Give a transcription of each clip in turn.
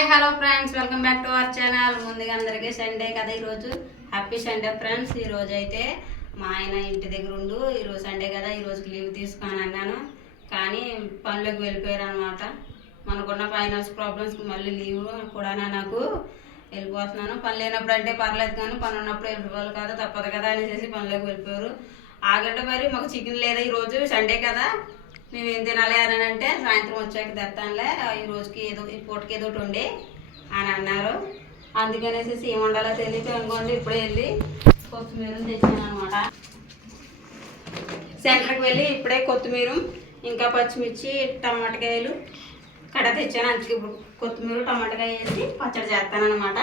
Hi hello friends welcome back to our channel. ముందుగా అందరికీ Sunday కదా ఈరోజు. Happy Sunday friends. ఈరోజు అయితే మా ఆయన ఇంటి దగ్గర ఉండు. ఈరోజు సండే కదా ఈరోజు లీవ్ తీసుకొని అన్నాను. కానీ పనులకు వెళ్ళిపోయారు అనమాట మనకున్న ఫైనాన్స్ ప్రాబ్లమ్స్ మళ్ళీ లీవ్ కూడా నాకు వెళ్ళిపోతున్నాను. పని లేనప్పుడు అంటే పర్లేదు కానీ పని ఉన్నప్పుడు వెళ్ళిపోవాలి కదా తప్పదు కదా అనేసి పనులకు వెళ్ళిపోయారు. ఆగడ్డ మరి మాకు చికెన్ లేదా ఈరోజు? సండే కదా. మేము ఏం తినాలి అని అంటే సాయంత్రం వచ్చాక తెస్తానులే ఈ రోజుకి ఏదో ఈ పూటకి ఏదో ఒకటి ఉండి అని అన్నారు. అందుకనేసి ఏం ఉండాలో తెలియక అనుకోండి ఇప్పుడే వెళ్ళి కొత్తిమీర తెచ్చాను అనమాట సెంటర్కి వెళ్ళి ఇప్పుడే కొత్తిమీర ఇంకా పచ్చిమిర్చి టమాటకాయలు కడ తెచ్చాను. అందుకే ఇప్పుడు కొత్తిమీర టమాటకాయ వేసి పచ్చడి చేస్తాను అనమాట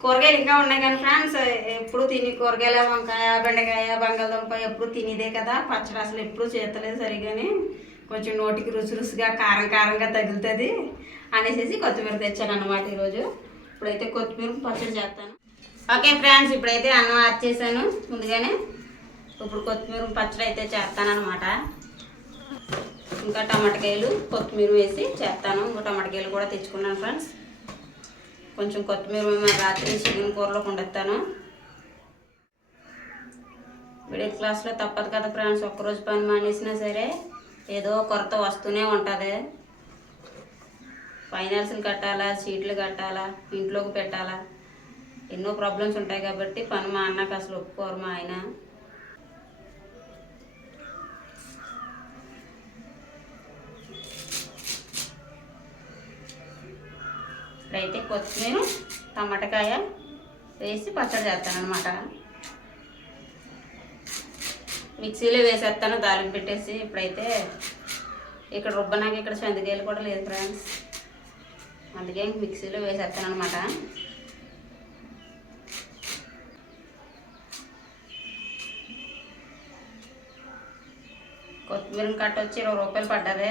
కూరగాయలు ఇంకా ఉన్నాయి కానీ ఫ్రెండ్స్ ఎప్పుడు తిని కూరగాయల వంకాయ బెండకాయ బంగాళదుంప ఎప్పుడు తినేదే కదా. పచ్చడి అసలు ఎప్పుడు చేస్తలేదు సరిగానే కొంచెం నోటికి రుచి రుచిగా కారం కారంగా తగులుతుంది అనేసి కొత్తిమీర తెచ్చాను అనమాట ఈరోజు. ఇప్పుడైతే కొత్తిమీర పచ్చడి చేస్తాను. ఓకే ఫ్రెండ్స్ ఇప్పుడైతే అన్నం యాడ్ చేశాను. ముందుగానే ఇప్పుడు కొత్తిమీర పచ్చడి అయితే చేస్తాను అనమాట ఇంకా టమాటకాయలు కొత్తిమీర వేసి చేస్తాను. ఇంకా టమాటకాయలు కూడా తెచ్చుకున్నాను ఫ్రెండ్స్. కొంచెం కొత్తిమీర మేము రాత్రి చికెన్ కూరలో వండుతాను మిడిల్ క్లాస్లో తప్పదు కదా ఫ్రెండ్స్ ఒక్కరోజు పని మానేసినా సరే. ఏదో కొరత వస్తూనే ఉంటుంది. ఫైనాన్స్లు కట్టాలా సీట్లు కట్టాలా ఇంట్లోకి పెట్టాలా? ఎన్నో ప్రాబ్లమ్స్ ఉంటాయి కాబట్టి పని మా అన్నకు అసలు ఒప్పుకోరు మా ఆయన. ఇప్పుడైతే కొత్తిమీర టమాటకాయ వేసి పచ్చడి చేస్తాను మిక్సీలో వేసేస్తాను తాలింపు పెట్టేసి ఇప్పుడైతే ఇక్కడ రుబ్బనాక ఇక్కడ చందుకేలు కూడా లేదు ఫ్రెండ్స్ అందుకే ఇంక మిక్సీలో వేసేస్తాను అనమాట కొత్తిమీర కట్ట వచ్చి ఇరవై రూపాయలు పడ్డది.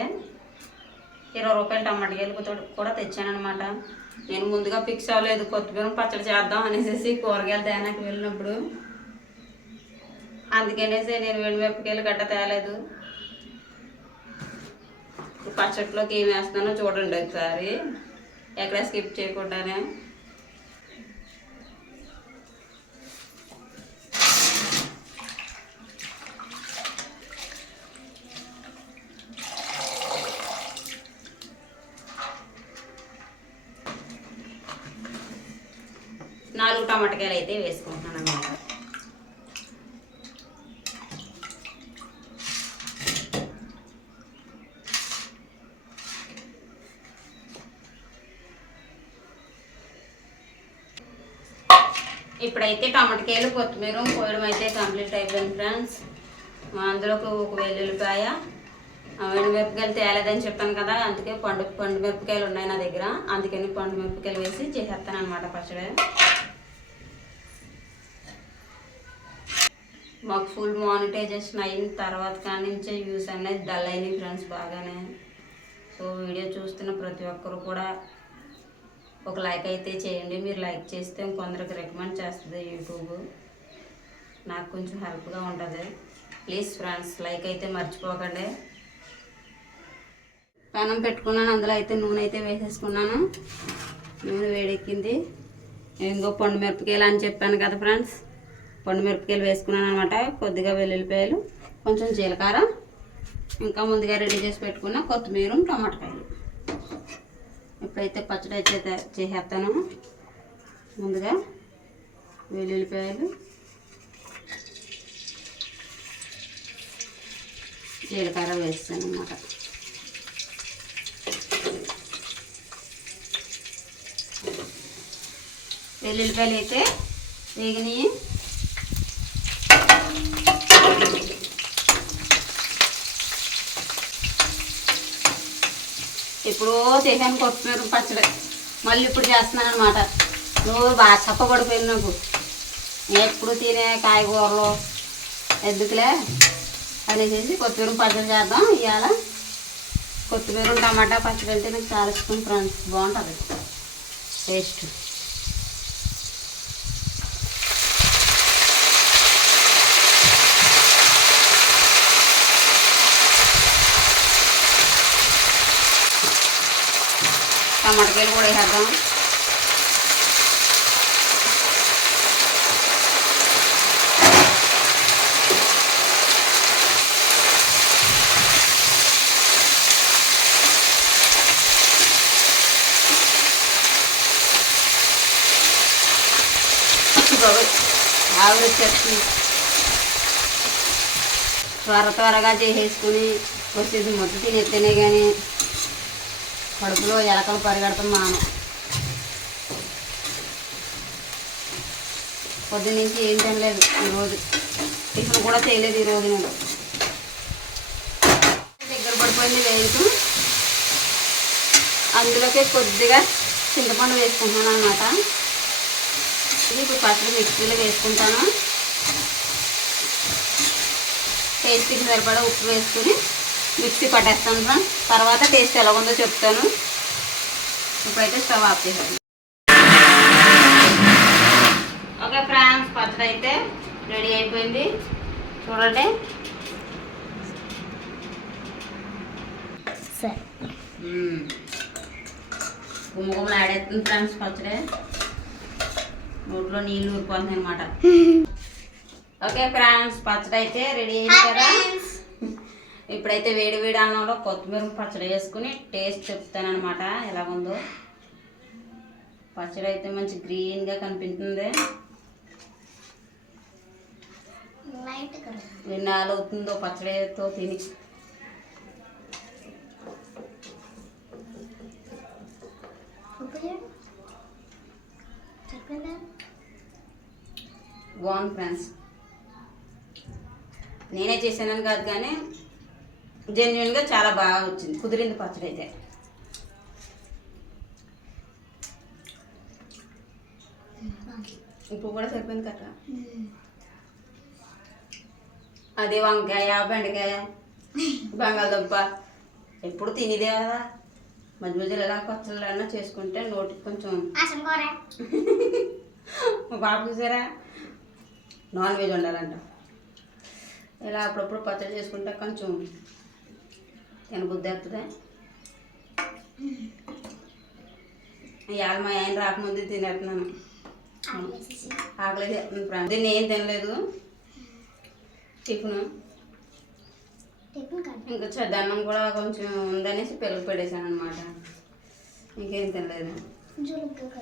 ఇరవై రూపాయలు టమాటాకాయలు కూడా- కూడా తెచ్చానమాట నేను ముందుగా ఫిక్స్ అవ్వలేదు కొత్తిమీర పచ్చడి చేద్దాం అనేసి కూరగాయలు తేనాకి వెళ్ళినప్పుడు. అందుకనేసి నేను వెండిమిరపకాయలు గడ్డ తేలేదు. పచ్చట్లోకి ఏం వేస్తున్నానో చూడండి ఒకసారి. ఎక్కడ స్కిప్ చేయకుండానే. నాలుగు టమాటకాయలు అయితే వేసుకుంటున్నాను ఇప్పుడైతే టమాటకాయలు కొత్తిమీర కోయడం అయితే కంప్లీట్ అయిపోయింది ఫ్రెండ్స్. అందులోకి ఒక వెల్లుల్లిపాయ ఆ, తేలేదని చెప్పాను కదా అందుకే పండు పండు మిరపకాయలు ఉన్నాయి నా దగ్గర. అందుకని పండు మిరపకాయలు వేసి చేసేస్తాను అనమాట పచ్చడి. మాకు ఫుల్ మానిటైజేషన్ అయిన తర్వాత కాడి నుంచే వ్యూస్ అనేది డల్ అయినాయి ఫ్రెండ్స్ బాగానే. సో వీడియో చూస్తున్న ప్రతి ఒక్కరు కూడా ఒక లైక్ అయితే చేయండి. మీరు లైక్ చేస్తే కొందరికి రికమెండ్ చేస్తుంది యూట్యూబ్. నాకు కొంచెం హెల్ప్గా ఉంటుంది. ప్లీజ్ ఫ్రెండ్స్ లైక్ అయితే మర్చిపోకండి. పెనం పెట్టుకున్నాను. అందులో అయితే నూనె అయితే వేసేసుకున్నాను. నూనె వేడెక్కింది. ఇంకో పండు మిరపకాయలు అని చెప్పాను కదా ఫ్రెండ్స్. పండు మిరపకాయలు వేసుకున్నాను అనమాట కొద్దిగా వెల్లుల్లిపాయలు కొంచెం జీలకర్ర. ఇంకా ముందుగా రెడీ చేసి పెట్టుకున్న కొత్తిమీర టమాటకాయ. ఇప్పుడైతే పచ్చడి అయితే చేసేస్తాను. ముందుగా వెల్లుల్లిపాయలు జీలకర్ర వేస్తాను అన్నమాట. వెల్లుల్లిపాయలు అయితే వేగినాయి. ఎప్పుడో చేశాను కొత్తిమీర పచ్చడి. మళ్ళీ ఇప్పుడు చేస్తున్నాను అనమాట నువ్వు బాగా చప్పబడిపోయింది నాకు. నేను ఎప్పుడు తినే కాయగూరలు ఎందుకులే అనేసి కొత్తిమీర పచ్చడి చేద్దాం. ఇవాళ కొత్తిమీర టమాటా పచ్చడి అంటే నాకు చాలా ఇష్టం ఫ్రెండ్స్. బాగుంటుంది. టేస్ట్. టమాటకాయలు కూడా వేసేద్దాం బాబోయ్, ఆవిరి వచ్చేస్తుంది త్వర త్వరగా చేసేసుకుని వచ్చేది ముద్ద తినేస్తేనే కానీ కడుపులో ఎలకలు పరిగెడతాం మాను పొద్దున్న నుంచి ఏం తినలేదు ఈరోజు టిఫిన్ కూడా చేయలేదు ఈరోజు నేను. దగ్గర పడిపోయింది వేయటం. అందులోకి కొద్దిగా చింతపండు వేసుకుంటున్నాను అనమాట ఇది ఇప్పుడు పచ్చడి మిక్సీలో వేసుకుంటాను. టేస్ట్కి సరిపడా ఉప్పు వేసుకుని మిక్సీ పట్టేస్తాను ఫ్రెండ్స్ తర్వాత టేస్ట్ ఎలా ఉందో చెప్తాను. ఇప్పుడైతే స్టవ్ ఆఫ్ చేశాను ఓకే ఫ్రాన్స్ పచ్చడి అయితే రెడీ అయిపోయింది. చూడండి. సరే. గుమ్మగుమ్మలు ఆడేస్తుంది ఫ్రెండ్స్ పచ్చడి. నోట్లో నీళ్ళు ఊరిపోతుంది అనమాట ఓకే ఫ్రాన్స్ పచ్చడి అయితే రెడీ అయింది కదా. ఇప్పుడైతే వేడి వేడి అన్నంలో కొత్తిమీర పచ్చడి వేసుకుని టేస్ట్ చెప్తానమాట ఎలా ఉందో. పచ్చడి అయితే మంచి గ్రీన్గా కనిపిస్తుంది ఎన్నాళ్ళు అవుతుందో పచ్చడితో తిని. బాగుంది ఫ్రెండ్స్. నేనే చేశానని కాదు కానీ జెన్యున్గా చాలా బాగా వచ్చింది. కుదిరింది పచ్చడి అయితే. ఉప్పు కూడా సరిపోయింది కదా? అదే వంకాయ బెండకాయ బంగాళదుంప. ఎప్పుడు తినేదే కదా. మధ్య మధ్యలో ఎలా పచ్చళ్ళన్నా చేసుకుంటే నోటికి కొంచెం మా బాబు చూసారా? నాన్ వెజ్ ఉండాలంట ఇలా అప్పుడప్పుడు పచ్చడి చేసుకుంటే కొంచెం తినబుద్ధి అవుతుంది ఇవాళ మా ఆయన రాకముందు తినేస్తున్నాను. ఆకలి ఫ్రెండ్. దీన్ని ఏం తినలేదు. టిఫిన్. ఇంకా చద్దన్నం కూడా కొంచెం ఉందనేసి పెరుగు పెట్టేశాను అనమాట ఇంకేం తినలేదు. జులుగ్గా.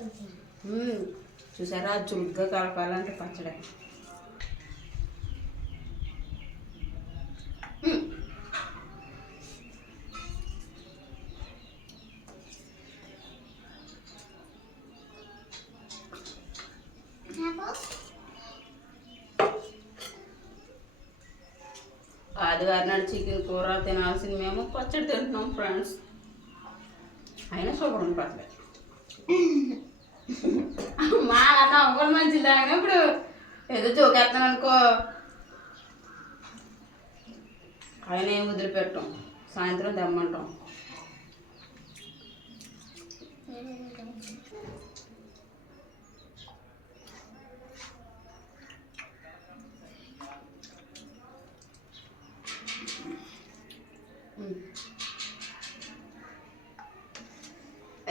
చూసారా? చురుగ్గా కలపాలంటే పచ్చడి. ఆదివారం నాడు చికెన్ కూర తినాల్సింది మేము. పచ్చడి తింటున్నాం ఫ్రెండ్స్. అయినా సూపర్ ఉంది పచ్చడి. మా అన్న ఒకరు మంచిది తాగినప్పుడు ఏదో చూకేస్తాను అనుకో. ఆయన ఏం వదిలిపెట్టాం. సాయంత్రం తెమ్మంటాం.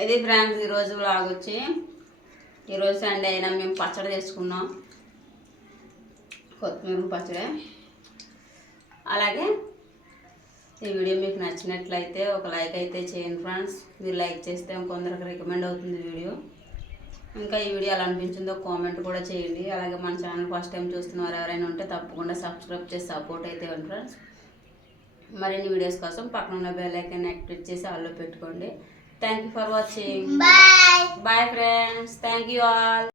ఇది ఫ్రెండ్స్ ఈరోజు వ్లాగ్ వచ్చి ఈరోజు సండే అయినా మేము పచ్చడి చేసుకున్నాం. కొత్తిమీర పచ్చడి. అలాగే ఈ వీడియో మీకు నచ్చినట్లయితే ఒక లైక్ అయితే చేయండి ఫ్రెండ్స్. మీరు లైక్ చేస్తే కొందరికి రికమెండ్ అవుతుంది వీడియో. ఇంకా ఈ వీడియో ఎలా అనిపించిందో కామెంట్ కూడా చేయండి. అలాగే మన ఛానల్ ఫస్ట్ టైం చూస్తున్న వారు ఎవరైనా ఉంటే తప్పకుండా సబ్స్క్రైబ్ చేసి సపోర్ట్ అయితే ఇవ్వండి ఫ్రెండ్స్. మరిన్ని వీడియోస్ కోసం పక్కన ఉన్న బెల్ ఐకాన్ యాక్టివేట్ చేసి ఆల్లో పెట్టుకోండి. Thank you for watching. Bye. Bye friends. Thank you all.